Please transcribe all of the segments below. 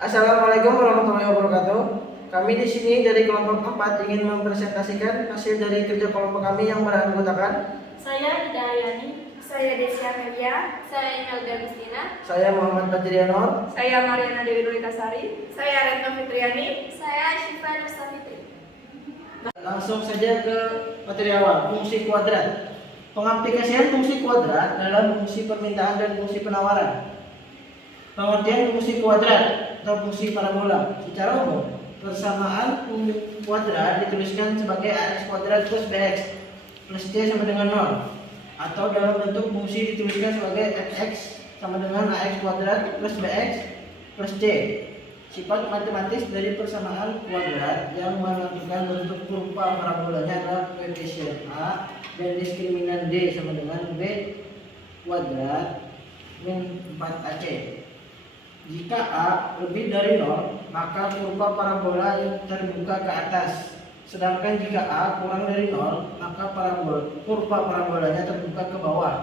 Assalamualaikum warahmatullahi wabarakatuh. Kami di sini dari kelompok 4 ingin mempresentasikan hasil dari kerja kelompok kami yang beranggotakan Saya Ida Ayani, Saya Desya Melia, saya Imelda Agustina, saya Muhammad Badrianor, saya Mariana Dewi Nulitasari, saya Retno Fitriani, saya Syifa Nurstafitri. Langsung saja ke materi awal, fungsi kuadrat. Pengaplikasian fungsi kuadrat dalam fungsi permintaan dan fungsi penawaran. Pengertian fungsi kuadrat atau fungsi parabola. Secara umum, persamaan kuadrat dituliskan sebagai ax kuadrat plus bx plus c sama dengan 0, atau dalam bentuk fungsi dituliskan sebagai fx sama dengan ax kuadrat plus bx plus c. Sifat matematis dari persamaan kuadrat yang menentukan bentuk kurva parabolanya adalah koefisien a dan diskriminan d sama dengan b kuadrat min 4ac. Jika a lebih dari 0, maka kurva parabola yang terbuka ke atas. Sedangkan jika a kurang dari 0, maka kurva parabolanya terbuka ke bawah.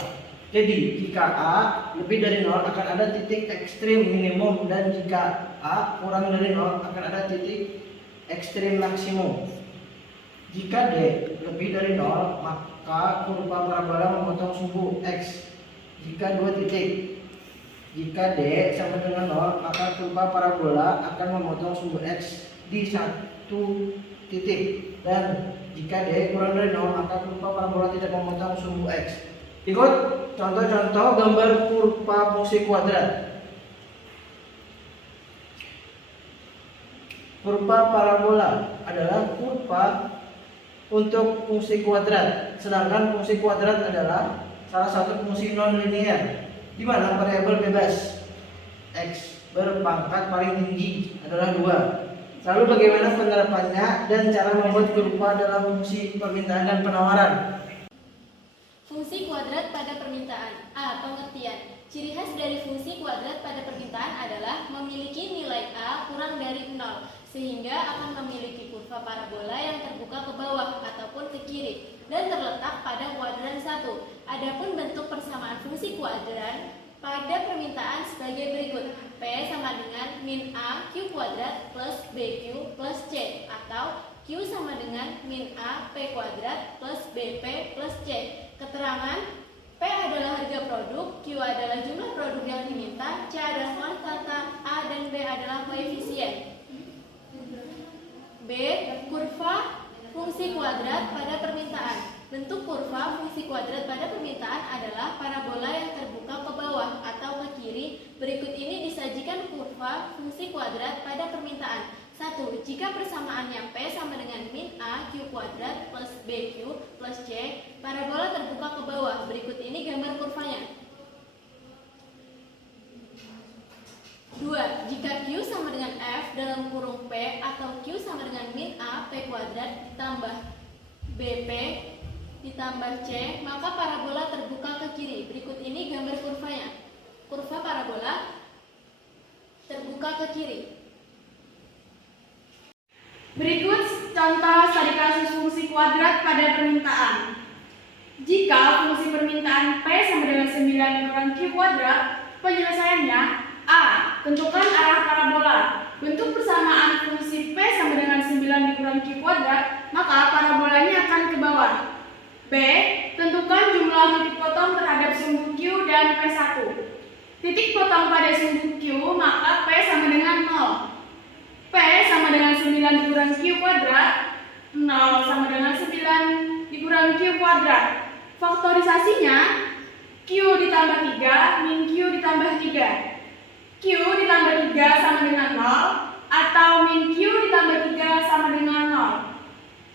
Jadi, jika a lebih dari 0 akan ada titik ekstrim minimum, dan jika a kurang dari 0 akan ada titik ekstrim maksimum. Jika d lebih dari 0, maka kurva parabola memotong sumbu x jika 2 titik. Jika d sama dengan 0, maka kurva parabola akan memotong sumbu x di 1 titik. Dan jika d kurang dari 0, maka kurva parabola tidak memotong sumbu x. Ikut contoh-contoh gambar kurva fungsi kuadrat. Kurva parabola adalah kurva untuk fungsi kuadrat, sedangkan fungsi kuadrat adalah salah satu fungsi non-linear di mana variabel bebas x berpangkat paling tinggi adalah 2. Lalu bagaimana penerapannya dan cara membuat kurva dalam fungsi permintaan dan penawaran? Fungsi kuadrat pada permintaan. A. Pengertian. Ciri khas dari fungsi kuadrat pada permintaan adalah memiliki nilai a kurang dari 0, sehingga akan memiliki kurva parabola yang terbuka ke bawah ataupun ke kiri dan terletak pada kuadran 1. Adapun bentuk persamaan fungsi kuadran pada permintaan sebagai berikut. P sama dengan min a q kuadrat plus bq plus c, atau q sama dengan min a p kuadrat plus bp plus c. Keterangan: P adalah harga produk, Q adalah jumlah produk yang diminta, C adalah kuantata, A dan B adalah koefisien. B. Kurva fungsi kuadrat pada permintaan. Bentuk kurva fungsi kuadrat pada permintaan adalah parabola yang terbuka ke bawah atau ke kiri. Berikut ini disajikan kurva fungsi kuadrat pada permintaan. 1. Jika persamaannya P sama dengan min A Q kuadrat plus BQ plus C, parabola terbuka ke bawah. Berikut ini gambar kurvanya. 2. Jika Q sama dengan F dalam kurung P atau Q sama dengan min A P kuadrat ditambah BP ditambah C, maka parabola terbuka ke kiri. Berikut ini gambar kurvanya. Kurva parabola terbuka ke kiri. Berikut contoh studi kasus fungsi kuadrat pada permintaan. Jika fungsi permintaan P sama dengan 9 dikurang Q kuadrat, penyelesaiannya: A. Tentukan arah parabola. Bentuk persamaan fungsi P sama dengan 9 dikurang Q kuadrat, maka parabolanya akan ke bawah. B. Tentukan jumlah titik potong terhadap sumbu Q dan P1. Titik potong pada sumbu Q, maka P sama dengan 0. P sama dengan 9 dikurang Q kuadrat, 0 sama dengan 9 dikurang Q kuadrat. Faktorisasinya: Q ditambah 3 min Q ditambah 3. Q ditambah 3 sama dengan 0, atau min Q ditambah 3 sama dengan 0.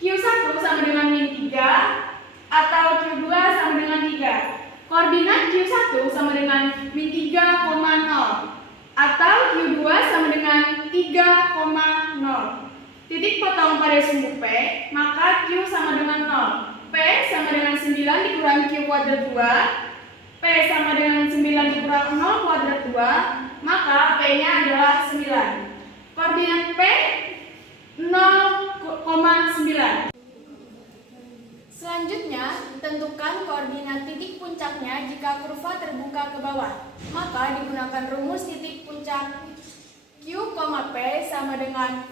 Q1 sama dengan min 3, atau Q2 sama dengan 3. Koordinat Q1 sama dengan min 3,0, atau Q2 sama dengan 3,0. Titik potong pada sumbu P, maka Q sama dengan 0. P sama dengan 9 dikurang Q kuadrat 2. P sama dengan 9 dikurang 0 kuadrat 2, maka P-nya adalah 9. Koordinat P 0,9. Selanjutnya, tentukan koordinat titik puncaknya jika kurva terbuka ke bawah. Maka digunakan rumus titik puncak Q, P sama dengan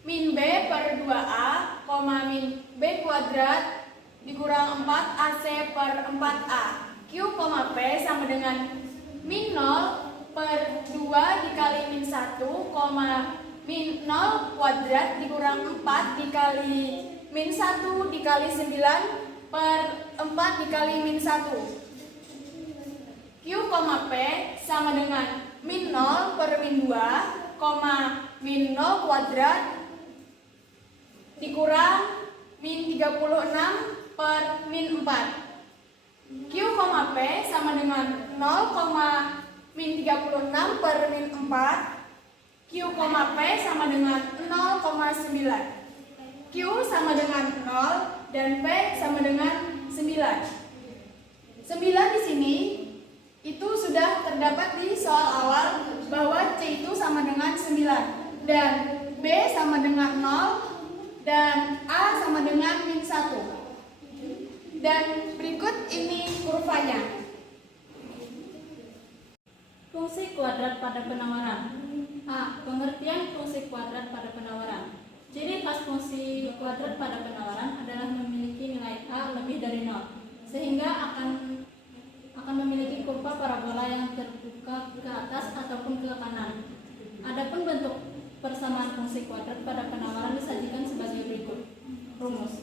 min B per 2A, min B kuadrat dikurang 4AC per 4A. Q, P sama dengan min 0 per 2 dikali min 1, min 0 kuadrat dikurang 4 dikali min 1 dikali 9 per 4 dikali min 1. Q, P sama dengan min 0 per min 2, min 0 kuadrat dikurang min 36 per min 4. Q, P sama dengan 0, min 36 per min 4. Q, P sama dengan 0,9. Q sama dengan 0 dan P sama dengan 9. 9 di sini itu sudah terdapat di soal awal bahwa C itu sama dengan 9 dan B sama dengan 0 dan A sama dengan min 1. Dan berikut ini kurvanya. Fungsi kuadrat pada penawaran. A. Pengertian fungsi kuadrat pada penawaran. Ciri khas fungsi kuadrat pada penawaran adalah memiliki nilai A lebih dari 0, sehingga akan memiliki kurva parabola yang terbuka ke atas ataupun ke kanan. Adapun bentuk persamaan fungsi kuadrat pada penawaran disajikan sebagai berikut. Rumus.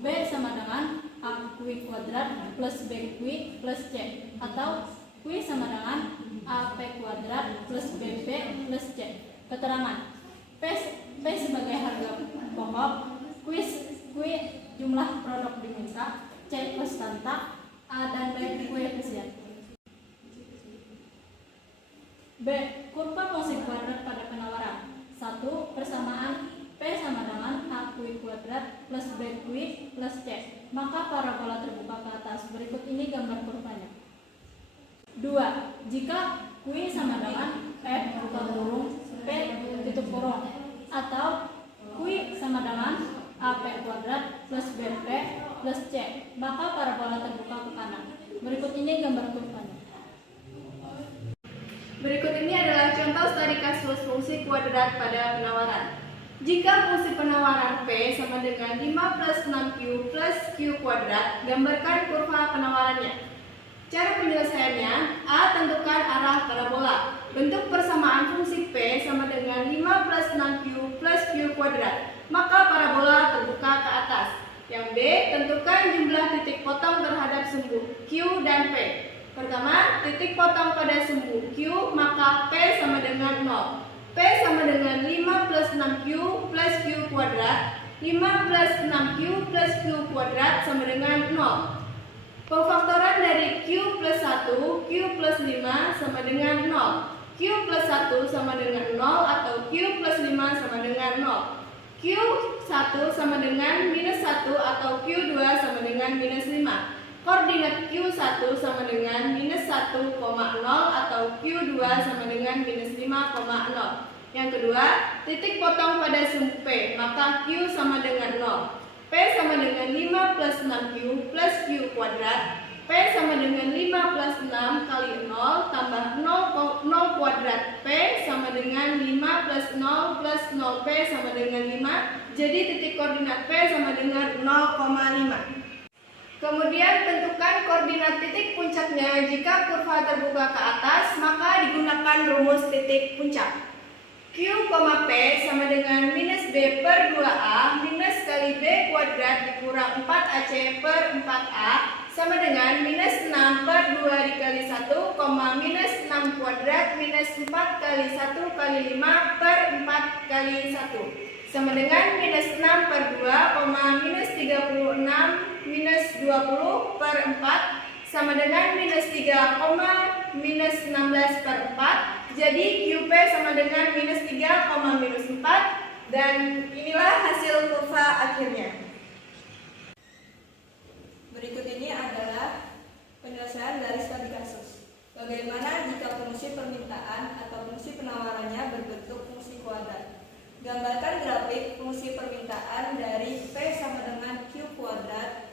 B sama dengan A Q kuadrat plus B Q plus C, atau Q sama dengan AP kuadrat plus BP plus C. Keterangan. P sebagai harga pokok, Q jumlah produk diminta, C konstanta, A dan B koefisien. B. Kurva fungsi kuadrat pada penawaran. 1. Persamaan P sama dengan A Q kuadrat plus B Q plus C. Maka parabola terbuka ke atas. Berikut ini gambar kurvanya. 2. Jika Q sama dengan F buka kurung P tutup kurung, atau Q sama dengan AP kuadrat plus BP plus C, maka parabola terbuka ke kanan. Berikut ini gambar kurvanya. Berikut ini adalah contoh studi kasus fungsi kuadrat pada penawaran. Jika fungsi penawaran P sama dengan 5 plus 6Q plus Q kuadrat, gambarkan kurva penawarannya. Cara penyelesaiannya, A. Tentukan arah parabola. Bentuk persamaan fungsi P sama dengan 5 plus 6Q plus Q kuadrat, maka parabola terbuka ke atas. Yang B. Tentukan jumlah titik potong terhadap sumbu Q dan P. Pertama, titik potong pada sumbu Q, maka P sama dengan 0. P sama dengan 5 plus 6Q plus Q kuadrat. 5 plus 6Q plus Q kuadrat sama dengan 0. Pemfaktoran dari Q plus 1, Q plus 5 sama dengan 0. Q plus 1 sama dengan 0 atau Q plus 5 sama dengan 0. Q1 sama dengan minus 1 atau Q2 sama dengan minus 5. Koordinat Q1 sama dengan minus 1,0 atau Q2 sama dengan minus 5,0. Yang kedua, titik potong pada sumbu P, maka Q sama dengan 0. P sama dengan 5 plus 6Q plus Q kuadrat. P sama dengan 5 plus 6 kali 0 tambah 0 kuadrat. P sama dengan 5 plus 0 plus 0P sama dengan 5. Jadi titik koordinat P sama dengan 0,5. Kemudian tentukan koordinat titik puncaknya. Jika kurva terbuka ke atas, maka digunakan rumus titik puncak. Q, P sama dengan minus B per 2A minus kali B kuadrat dikurang 4AC per 4A sama dengan minus 6 per 2 dikali 1, minus 6 kuadrat minus 4 kali 1 kali 5 per 4 kali 1 sama dengan minus 6 per 2, minus 36 minus 20 per 4 sama dengan minus 3, minus 16 per 4. Jadi QP sama dengan minus 3, minus 4. Dan inilah hasil kurva akhirnya. Berikut ini adalah penyelesaian dari studi kasus. Bagaimana jika fungsi permintaan atau fungsi penawarannya berbentuk fungsi kuadrat? Gambarkan grafik fungsi permintaan dari P sama dengan Q kuadrat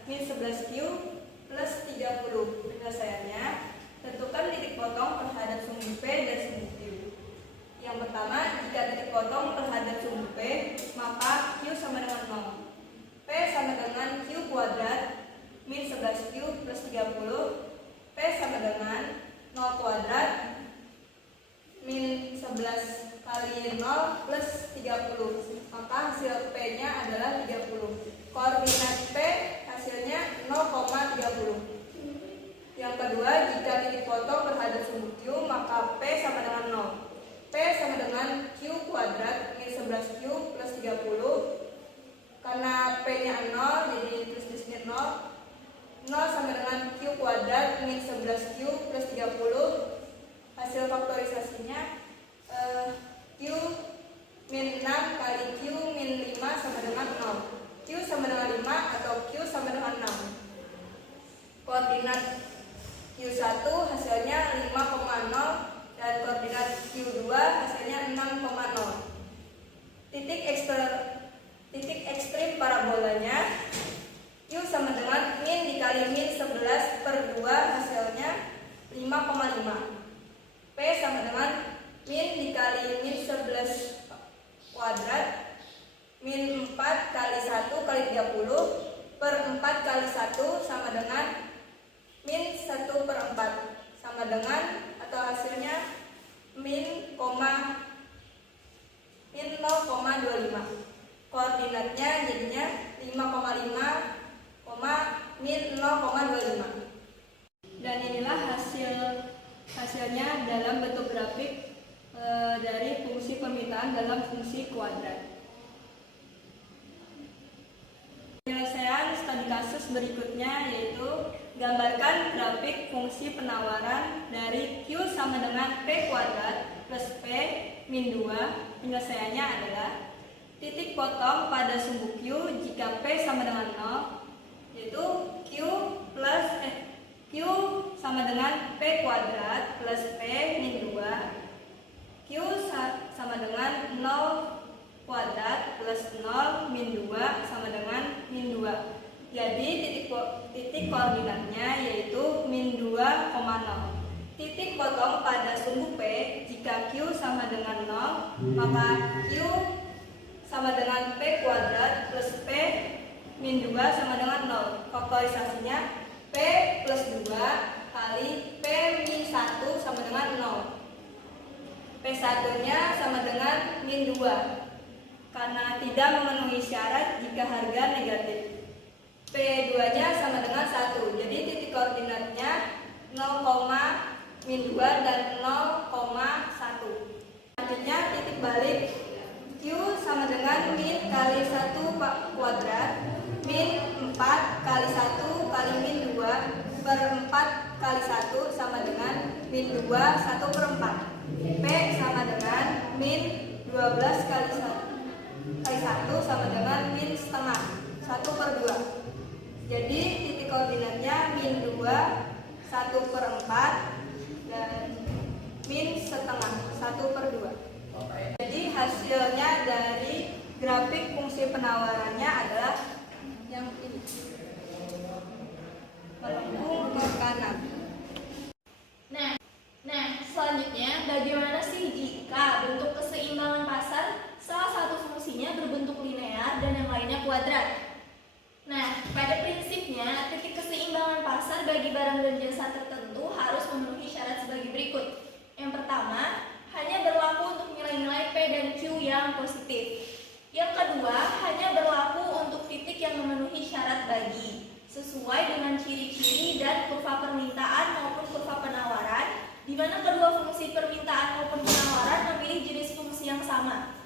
30, P sama dengan 0 kuadrat min 11 kali 0 plus 30. Maka hasil P-nya adalah 30. Koordinat P hasilnya 0,30. Yang kedua, jika titik potong berhadap sumbu Q, maka P sama dengan 0. P sama dengan Q kuadrat min 11Q plus 30. Karena P-nya 0, jadi terus di sini 0. 0 sama dengan Q kuadrat min 11Q plus 30. Hasil faktorisasinya Q min 6 kali Q min 5 sama dengan 0. Q sama dengan 5 atau Q sama dengan 6. Koordinat Q1 hasilnya 5,0 dan koordinat Q2 hasilnya 6,0. Titik ekstrim parabolanya Q sama dengan min dikali min 11 per 2 hasilnya 5,5. P sama dengan min dikali min 11 kuadrat min 4 kali 1 kali 30 per 4 kali 1 sama dengan min 1 per 4 sama dengan atau hasilnya min 0,25. Koordinatnya jadinya 5,5, min 0,25. Dan inilah hasilnya dalam bentuk grafik dari fungsi permintaan dalam fungsi kuadrat. Penyelesaian studi kasus berikutnya yaitu gambarkan grafik fungsi penawaran dari Q sama dengan P kuadrat plus P min 2. Penyelesaiannya adalah titik potong pada sumbu Q jika P sama dengan 0, yaitu Q sama dengan P kuadrat plus P min 2. Q sama dengan 0 kuadrat plus 0 min 2 sama dengan min 2. Jadi titik koordinatnya yaitu min 2,0. Titik potong pada sumbu P jika Q sama dengan 0, maka Q sama dengan P kuadrat plus P min 2 sama dengan 0. Faktorisasinya P plus 2 kali P min 1 sama dengan 0. P1 nya sama dengan min 2 karena tidak memenuhi syarat jika harga negatif. P2 nya sama dengan 1, jadi titik koordinatnya 0, min 2 dan 0,1. Selanjutnya titik balik Q sama dengan min kali 1 kuadrat min 4 kali 1 kali min 2 per 4 kali 1 sama dengan min 2 1 per 4. P sama dengan min 12 kali 1 sama dengan min setengah 1 per 2. Jadi titik koordinatnya min 2 1 per 4 dan min setengah 1 per 2. Jadi hasilnya dari grafik fungsi penawarannya adalah yang ini, melengkung ke kanan. Nah, selanjutnya bagaimana sih jika bentuk keseimbangan pasar salah satu fungsinya berbentuk linear dan yang lainnya kuadrat? Nah, pada prinsipnya titik keseimbangan pasar bagi barang dan jasa tertentu harus memenuhi syarat sebagai berikut. Yang pertama, hanya berlaku untuk nilai-nilai P dan Q yang positif. Yang kedua, hanya berlaku untuk titik yang memenuhi syarat bagi, sesuai dengan ciri-ciri dan kurva permintaan maupun kurva penawaran, di mana kedua fungsi permintaan maupun penawaran memilih jenis fungsi yang sama.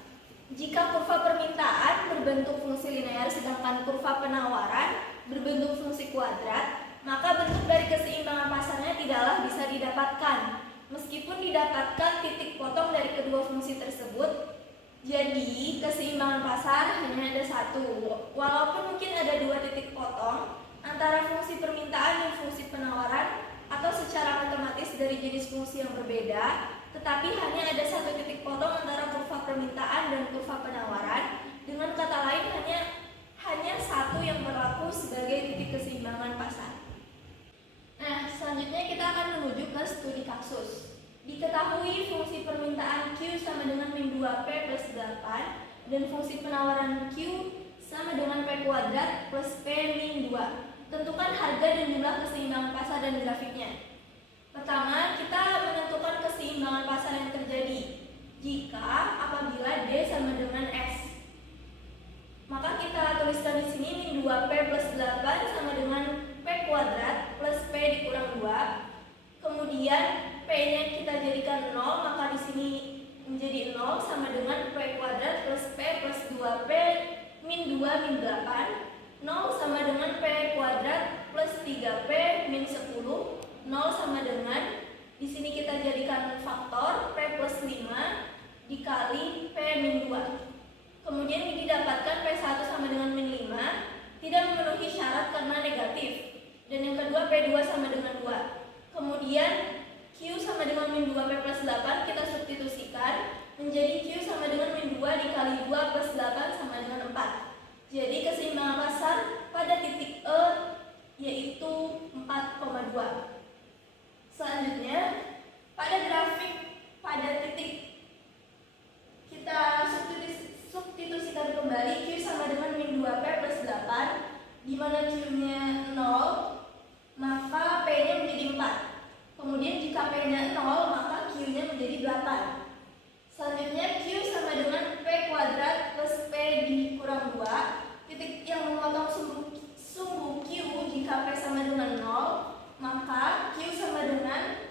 Jika kurva permintaan berbentuk fungsi linear sedangkan kurva penawaran berbentuk fungsi kuadrat, maka bentuk dari keseimbangan pasarnya tidaklah bisa didapatkan. Meskipun didapatkan titik potong dari kedua fungsi tersebut, jadi keseimbangan pasar hanya ada satu. Walaupun mungkin ada dua titik potong antara fungsi permintaan dan fungsi penawaran atau secara matematis dari jenis fungsi yang berbeda, tetapi hanya ada satu titik potong antara kurva permintaan dan kurva penawaran. Dengan kata lain, hanya satu yang berlaku sebagai titik keseimbangan pasar. Nah, selanjutnya kita akan menuju ke studi kasus. Diketahui fungsi permintaan Q sama dengan min 2P plus 8 dan fungsi penawaran Q sama dengan P kuadrat plus P min 2. Tentukan harga dan jumlah keseimbangan pasar dikurang 2. Kemudian P-nya kita jadikan 0, maka di sini menjadi 0 sama dengan P kuadrat plus P plus 2P min 2 min 8. 0 sama dengan P kuadrat plus 3P min 10. 0 sama dengan, di sini kita jadikan faktor P plus 5 dikali P min 2. Kemudian ini didapatkan P1 sama dengan min 5, tidak memenuhi syarat karena negatif. Dan yang kedua P2 sama dengan 2. Kemudian Q sama dengan min 2P plus 8 kita substitusikan menjadi Q sama dengan min 2 dikali 2 plus 8 sama dengan 4. Jadi keseimbangan pasar pada titik E yaitu 4,2. Selanjutnya pada grafik pada titik kita substitusikan kembali Q sama dengan min 2P plus 8, di mana Q-nya 0, maka P-nya menjadi 4. Kemudian jika P-nya 0, maka Q-nya menjadi 8. Selanjutnya Q sama dengan P kuadrat plus P dikurang 2. Titik yang memotong sumbu Q jika P sama dengan 0, maka Q sama dengan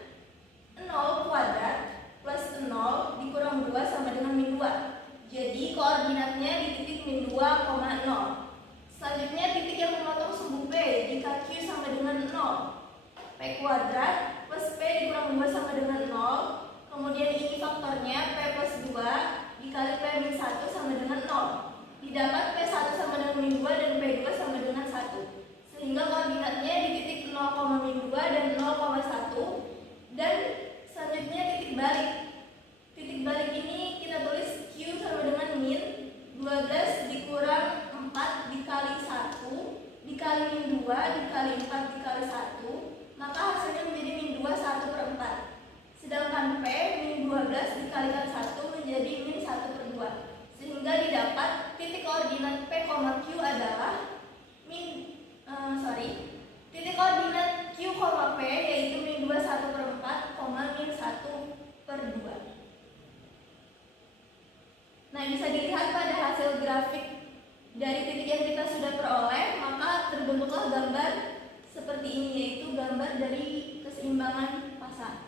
0 kuadrat plus 0 dikurang 2 sama dengan min 2. Jadi koordinatnya di titik min 2,0. Selanjutnya titik yang memotong sumbu P jika Q sama dengan 0. P kuadrat plus P dikurang 2 sama dengan 0. Kemudian ini faktornya P plus 2 dikali P min 1 sama dengan 0. Didapat P1 sama dengan min 2 dan P2 sama dengan 1. Sehingga koordinatnya di titik 0, min 2 dan 0,1. Dan selanjutnya titik balik. Titik balik ini kita tulis Q sama dengan min 12 dikurang 4 dikali 1 dikali min 2 dikali 4 dikali 1, maka hasilnya menjadi min 2 1/4. Sedangkan P min 12 dikalikan 1 menjadi min 1/2. Sehingga didapat titik koordinat P, Q adalah titik koordinat Q, P yaitu min 2 1/4, min 1/2. Nah, bisa dilihat pada hasil grafik dari titik yang kita sudah peroleh, maka terbentuklah gambar seperti ini, yaitu gambar dari keseimbangan pasar.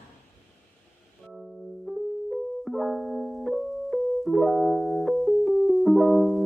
Thank you.